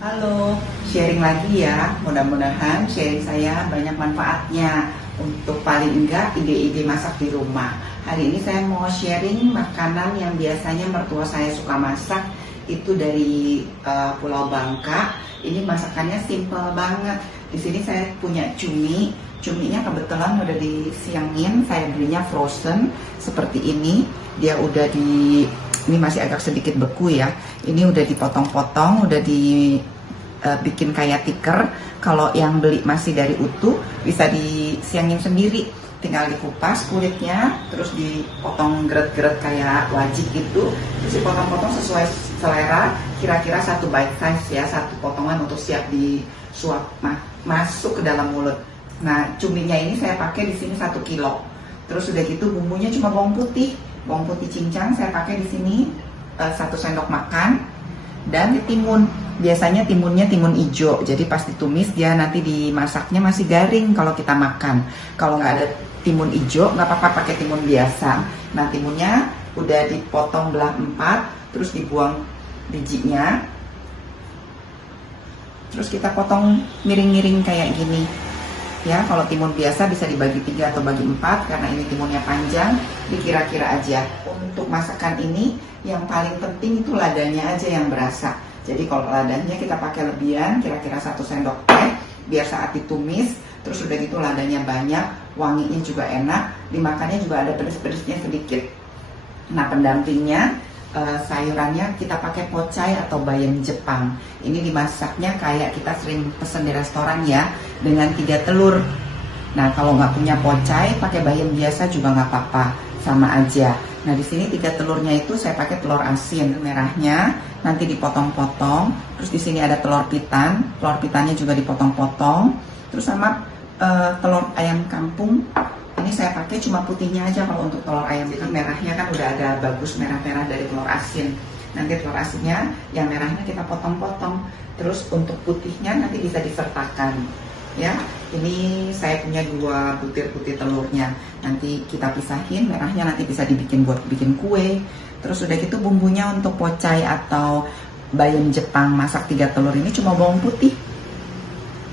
Halo, sharing lagi ya. Mudah-mudahan sharing saya banyak manfaatnya untuk paling enggak ide-ide masak di rumah. Hari ini saya mau sharing makanan yang biasanya mertua saya suka masak. Itu dari Pulau Bangka. Ini masakannya simple banget. Di sini saya punya cumi. Cuminya kebetulan udah disiangin. Saya belinya frozen seperti ini. Dia udah ini masih agak sedikit beku ya. Ini udah dipotong-potong, udah bikin kayak tiker. Kalau yang beli masih dari utuh bisa disiangin sendiri, tinggal dikupas kulitnya, terus dipotong geret-geret kayak wajik gitu, terus dipotong-potong sesuai selera. Kira-kira satu bite size ya, satu potongan untuk siap disuap masuk ke dalam mulut. Nah, cuminya ini saya pakai di sini 1 kilo. Terus udah gitu bumbunya cuma bawang putih cincang saya pakai di sini 1 sendok makan, dan timun. Biasanya timunnya timun hijau, jadi pas ditumis dia nanti dimasaknya masih garing kalau kita makan. Kalau nggak ada timun hijau nggak apa-apa, pakai timun biasa. Nah, timunnya udah dipotong belah 4, terus dibuang bijinya, terus kita potong miring-miring kayak gini ya. Kalau timun biasa bisa dibagi 3 atau bagi 4, karena ini timunnya panjang, dikira-kira aja. Untuk masakan ini yang paling penting itu ladanya aja yang berasa. Jadi kalau ladanya kita pakai lebihan, kira-kira 1 sendok teh, biar saat ditumis, terus udah gitu ladanya banyak, wanginya juga enak, dimakannya juga ada pedes-pedesnya sedikit. Nah, pendampingnya sayurannya kita pakai pocai atau bayam Jepang. Ini dimasaknya kayak kita sering pesen di restoran ya, dengan 3 telur. Nah, kalau nggak punya pocai, pakai bayam biasa juga nggak apa-apa, sama aja. Nah, di sini 3 telurnya itu saya pakai telur asin merahnya, nanti dipotong-potong. Terus di sini ada telur pitannya juga dipotong-potong. Terus sama telur ayam kampung. Ini saya pakai cuma putihnya aja. Kalau untuk telur ayam itu merahnya kan udah ada bagus merah-merah dari telur asin. Nanti telur asinnya yang merahnya kita potong-potong. Terus untuk putihnya nanti bisa disertakan. Ya, ini saya punya 2 butir putih telurnya. Nanti kita pisahin, merahnya nanti bisa dibikin buat bikin kue. Terus udah gitu bumbunya untuk pocai atau bayam Jepang masak 3 telur ini cuma bawang putih.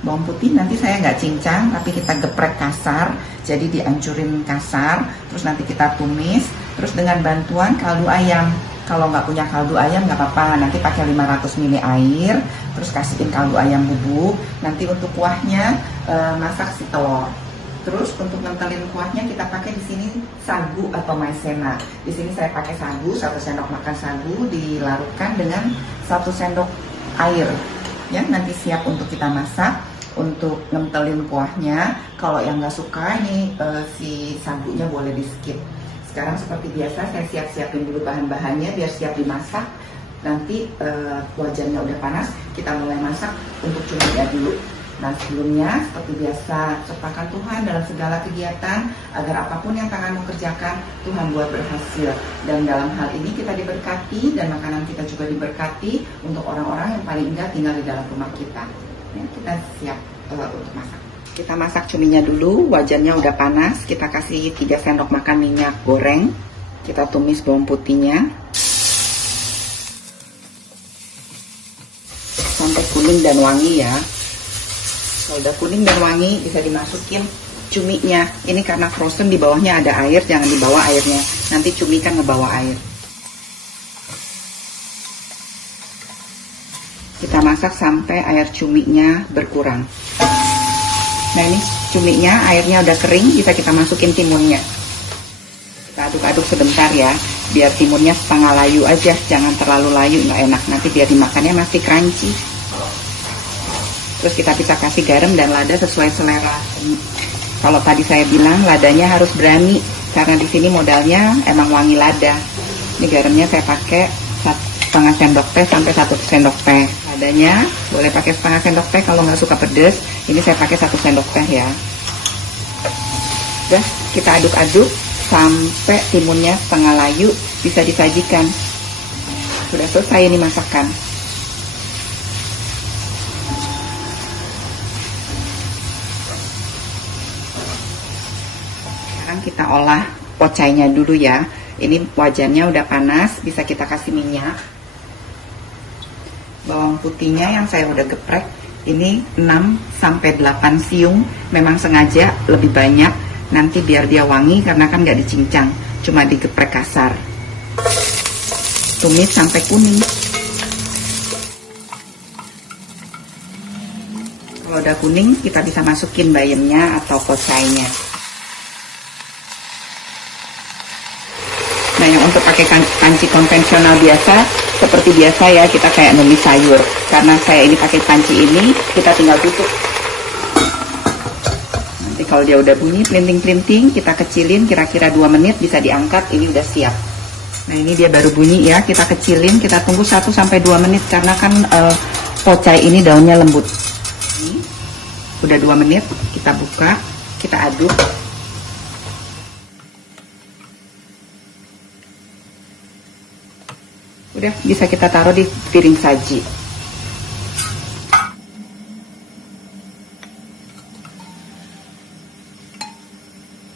Bawang putih nanti saya nggak cincang, tapi kita geprek kasar, jadi dihancurin kasar. Terus nanti kita tumis, terus dengan bantuan kaldu ayam. Kalau nggak punya kaldu ayam nggak apa-apa, nanti pakai 500 ml air, terus kasihin kaldu ayam bubuk. Nanti untuk kuahnya masak si telur. Terus untuk ngentelin kuahnya kita pakai di sini sagu atau maizena. Di sini saya pakai sagu, 1 sendok makan sagu dilarutkan dengan 1 sendok air. Ya, nanti siap untuk kita masak. Untuk ngentelin kuahnya, kalau yang nggak suka ini si sagunya boleh di skip. Sekarang seperti biasa saya siap-siapin dulu bahan-bahannya biar siap dimasak. Nanti wajannya udah panas, kita mulai masak untuk cuminya dulu. Nah, sebelumnya seperti biasa, sertakan Tuhan dalam segala kegiatan, agar apapun yang tanganmu kerjakan, Tuhan buat berhasil. Dan dalam hal ini kita diberkati, dan makanan kita juga diberkati untuk orang-orang yang paling enggak tinggal di dalam rumah kita. Ya, kita siap untuk masak. Kita masak cuminya dulu, wajannya udah panas, kita kasih 3 sendok makan minyak goreng. Kita tumis bawang putihnya sampai kuning dan wangi ya. Kalau udah kuning dan wangi bisa dimasukin cuminya. Ini karena frozen di bawahnya ada air, jangan dibawa airnya. Nanti cumi kan ngebawa air. Kita masak sampai air cuminya berkurang. Nah, ini cuminya airnya udah kering, bisa kita masukin timunnya. Kita aduk-aduk sebentar ya, biar timunnya setengah layu aja, jangan terlalu layu, nggak enak. Nanti biar dimakannya masih crunchy. Terus kita bisa kasih garam dan lada sesuai selera. Kalau tadi saya bilang ladanya harus berani, karena di sini modalnya emang wangi lada. Ini garamnya saya pakai 1,5 sendok teh sampai 1 sendok teh. Ladanya boleh pakai 1/2 sendok teh kalau nggak suka pedes. Ini saya pakai 1 sendok teh ya. Udah, kita aduk-aduk sampai timunnya setengah layu, bisa disajikan. Sudah selesai ini masakan. Sekarang kita olah pocainya dulu ya. Ini wajannya udah panas, bisa kita kasih minyak. Bawang putihnya yang saya udah geprek ini 6-8 siung, memang sengaja lebih banyak nanti biar dia wangi karena kan nggak dicincang, cuma digeprek kasar. Tumis sampai kuning. Kalau udah kuning kita bisa masukin bayamnya atau pocainya. Nah, yang untuk pakai panci konvensional biasa, seperti biasa ya, kita kayak numis sayur. Karena saya ini pakai panci ini, kita tinggal tutup. Nanti kalau dia udah bunyi, pelinting-pelinting, kita kecilin kira-kira 2 menit, bisa diangkat, ini udah siap. Nah, ini dia baru bunyi ya, kita kecilin, kita tunggu 1-2 menit, karena kan pocai ini daunnya lembut. Ini, udah 2 menit, kita buka, kita aduk. Udah bisa kita taruh di piring saji.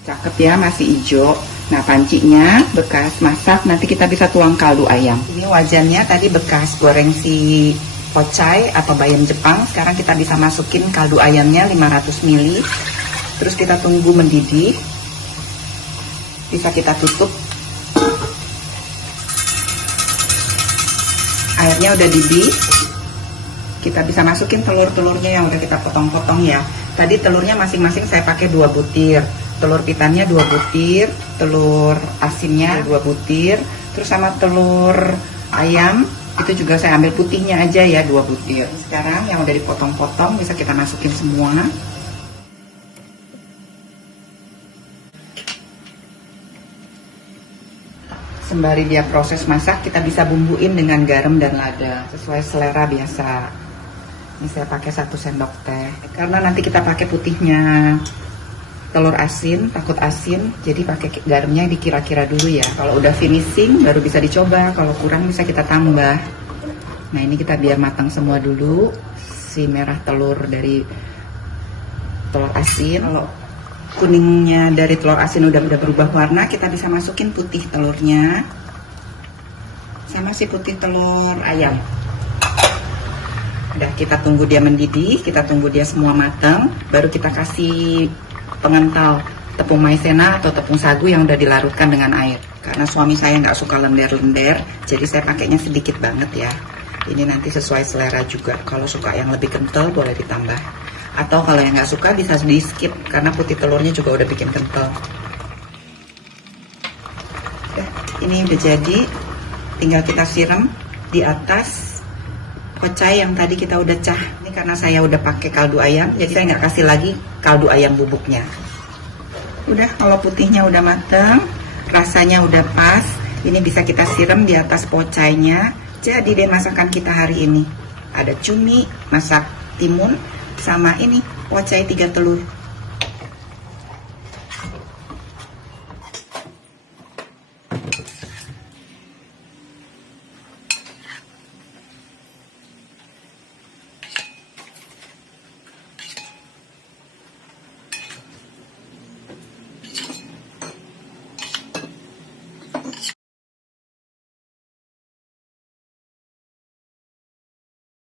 Cakep ya, masih hijau. Nah, pancinya bekas masak, nanti kita bisa tuang kaldu ayam. Ini wajannya tadi bekas goreng si pocai atau bayam Jepang. Sekarang kita bisa masukin kaldu ayamnya 500 ml. Terus kita tunggu mendidih. Bisa kita tutup. Airnya udah didih, kita bisa masukin telur-telurnya yang udah kita potong-potong ya. Tadi telurnya masing-masing saya pakai 2 butir, telur pitannya 2 butir, telur asinnya 2 butir, terus sama telur ayam itu juga saya ambil putihnya aja ya 2 butir. Sekarang yang udah dipotong-potong bisa kita masukin semua. Sembari dia proses masak, kita bisa bumbuin dengan garam dan lada sesuai selera biasa. Ini saya pakai 1 sendok teh karena nanti kita pakai putihnya telur asin, takut asin, jadi pakai garamnya dikira-kira dulu ya. Kalau udah finishing baru bisa dicoba, kalau kurang bisa kita tambah. Nah, ini kita biar matang semua dulu si merah telur dari telur asin. Kalau kuningnya dari telur asin udah berubah warna, kita bisa masukin putih telurnya sama si putih telur ayam. Udah, kita tunggu dia mendidih, kita tunggu dia semua matang, baru kita kasih pengental tepung maizena atau tepung sagu yang udah dilarutkan dengan air. Karena suami saya nggak suka lender-lender, jadi saya pakainya sedikit banget ya. Ini nanti sesuai selera juga, kalau suka yang lebih kental boleh ditambah. Atau kalau yang nggak suka bisa di skip karena putih telurnya juga udah bikin kental. Ini udah jadi, tinggal kita siram di atas pocai yang tadi kita udah cah. Ini karena saya udah pakai kaldu ayam, jadi saya nggak kasih lagi kaldu ayam bubuknya. Udah, kalau putihnya udah mateng, rasanya udah pas, ini bisa kita siram di atas pocainya. Jadi deh masakan kita hari ini. Ada cumi, masak timun, sama ini pocai 3 telur.